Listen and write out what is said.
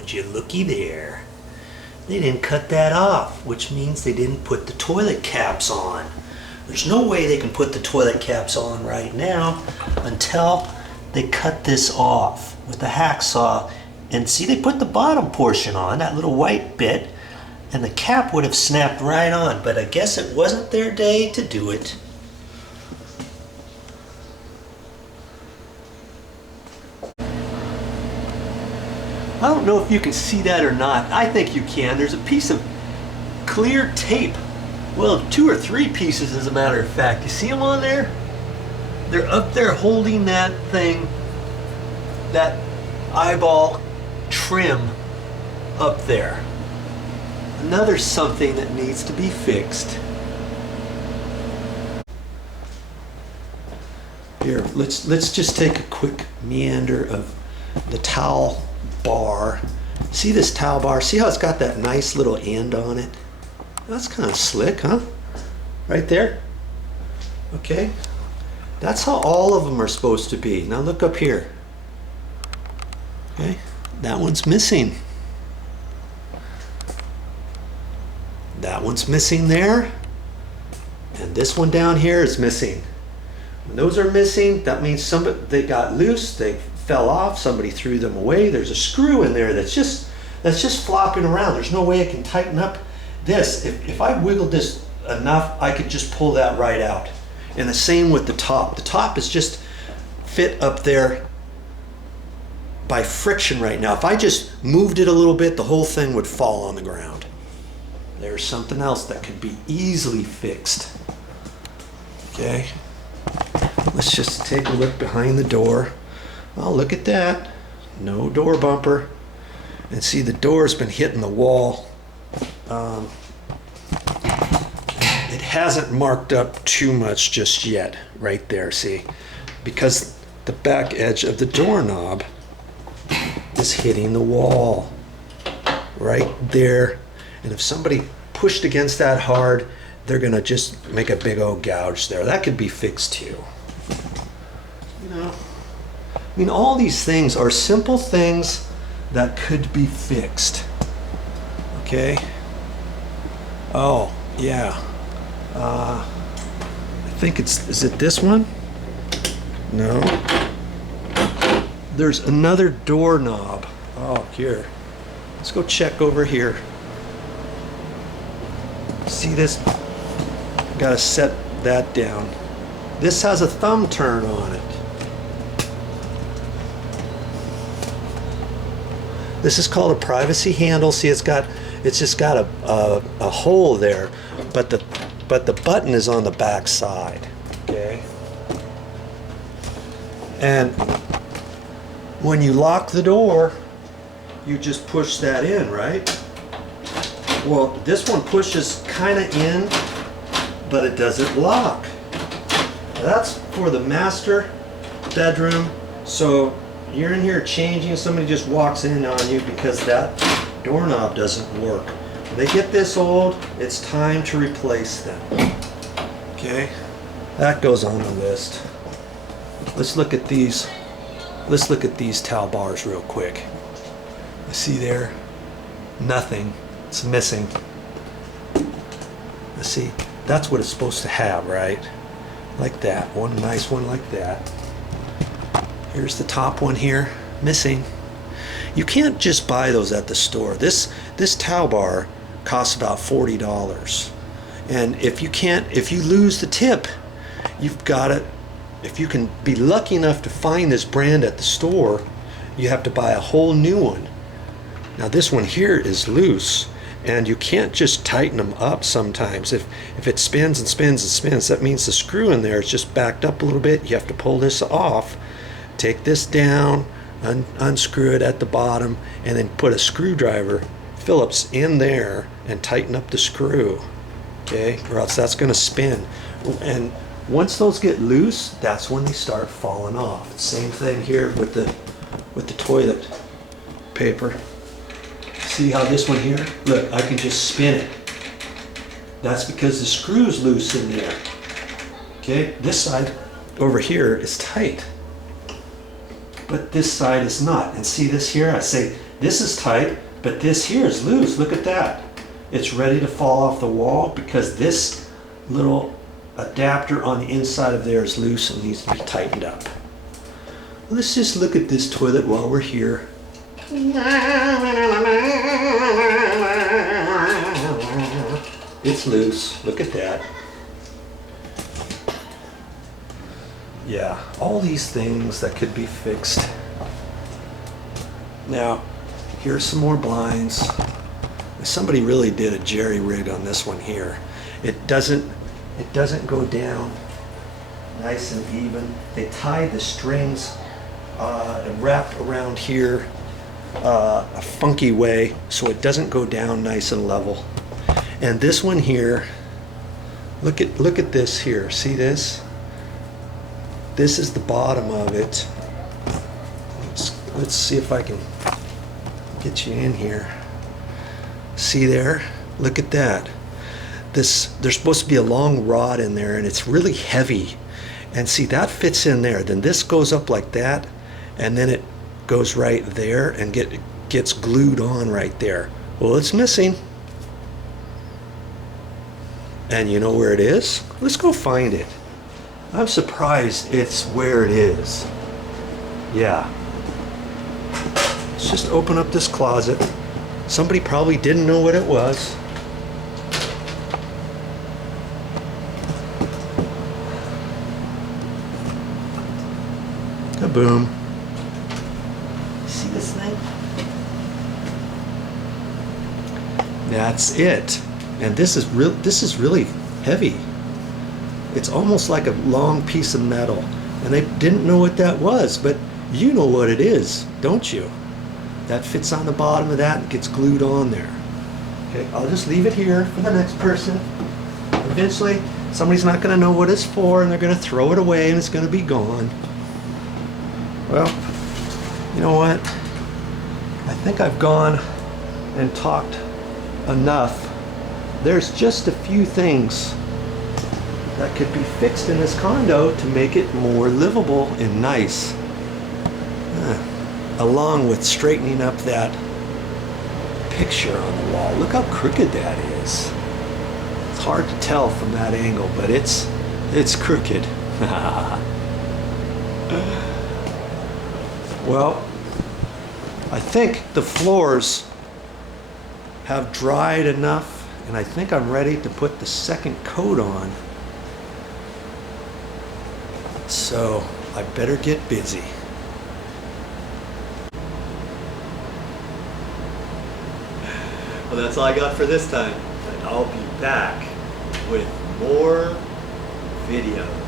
would you looky there. They didn't cut that off, which means they didn't put the toilet caps on. There's no way they can put the toilet caps on right now until they cut this off with the hacksaw. And see, they put the bottom portion on, that little white bit, and the cap would have snapped right on, but I guess it wasn't their day to do it. I don't know if you can see that or not. I think you can. There's a piece of clear tape. Well, 2 or 3 pieces as a matter of fact. You see them on there? They're up there holding that thing, that eyeball trim up there. Another something that needs to be fixed. Here, let's just take a quick meander of the towel bar. See this towel bar? See how it's got that nice little end on it? That's kind of slick, huh? Right there. Okay. That's how all of them are supposed to be. Now look up here. Okay. That one's missing. That one's missing there. And this one down here is missing. When those are missing, that means they got loose, they fell off, somebody threw them away. There's a screw in there that's just flopping around. There's no way I can tighten up this. If I wiggled this enough, I could just pull that right out. And the same with the top. The top is just fit up there by friction right now. If I just moved it a little bit, the whole thing would fall on the ground. There's something else that could be easily fixed. Okay, let's just take a look behind the door. Oh, look at that. No door bumper. And see, the door's been hitting the wall. It hasn't marked up too much just yet, right there, see? Because the back edge of the doorknob is hitting the wall right there. And if somebody pushed against that hard, they're gonna just make a big old gouge there. That could be fixed too. You know, I mean, all these things are simple things that could be fixed. Okay. Oh, yeah. I think is it this one? No. There's another doorknob. Oh, here. Let's go check over here. See this? Gotta set that down. This has a thumb turn on it. This is called a privacy handle. See, it's just got a hole there, but the button is on the back side. Okay. And when you lock the door, you just push that in, right? Well, this one pushes kind of in, but it doesn't lock. That's for the master bedroom. So you're in here changing, somebody just walks in on you because that doorknob doesn't work. When they get this old, it's time to replace them. Okay, that goes on the list. Let's look at these. Let's look at these towel bars real quick. You see there? Nothing. It's missing. Let's see. That's what it's supposed to have, right? Like that. One nice one like that. Here's the top one here. Missing. You can't just buy those at the store. This towel bar costs about $40. And if you lose the tip, you've got it. If you can be lucky enough to find this brand at the store, you have to buy a whole new one. Now this one here is loose, and you can't just tighten them up sometimes. If it spins and spins and spins, that means the screw in there is just backed up a little bit. You have to pull this off, take this down, unscrew it at the bottom, and then put a screwdriver, Phillips, in there and tighten up the screw. Okay, or else that's going to spin. And once those get loose, that's when they start falling off. Same thing here with the toilet paper. See how this one here? Look, I can just spin it. That's because the screw's loose in there. Okay, this side over here is tight, but this side is not. And see this here? I say This is tight, but this here is loose. Look at that. It's ready to fall off the wall because this little adapter on the inside of there is loose and needs to be tightened up. Let's just look at this toilet while we're here. It's loose. Look at that. Yeah, all these things that could be fixed. Now, here's some more blinds. Somebody really did a jerry rig on this one here. It doesn't go down nice and even. They tied the strings wrapped around here a funky way so it doesn't go down nice and level. And this one here, look at this here. See this? This is the bottom of it. Let's see if I can get you in here. See there? Look at that. There's supposed to be a long rod in there and it's really heavy. And see, that fits in there. Then this goes up like that and then it goes right there and gets glued on right there. Well, it's missing. And you know where it is? Let's go find it. I'm surprised it's where it is. Yeah. Let's just open up this closet. Somebody probably didn't know what it was. Kaboom. See this thing? That's it. And this is really heavy. It's almost like a long piece of metal. And they didn't know what that was, but you know what it is, don't you? That fits on the bottom of that and gets glued on there. Okay, I'll just leave it here for the next person. Eventually, somebody's not going to know what it's for and they're going to throw it away and it's going to be gone. Well, you know what? I think I've gone and talked enough. There's just a few things that could be fixed in this condo to make it more livable and nice. Along with straightening up that picture on the wall. Look how crooked that is. It's hard to tell from that angle, but it's crooked. Well, I think the floors have dried enough, and I think I'm ready to put the second coat on. So I better get busy. Well, that's all I got for this time. And I'll be back with more videos.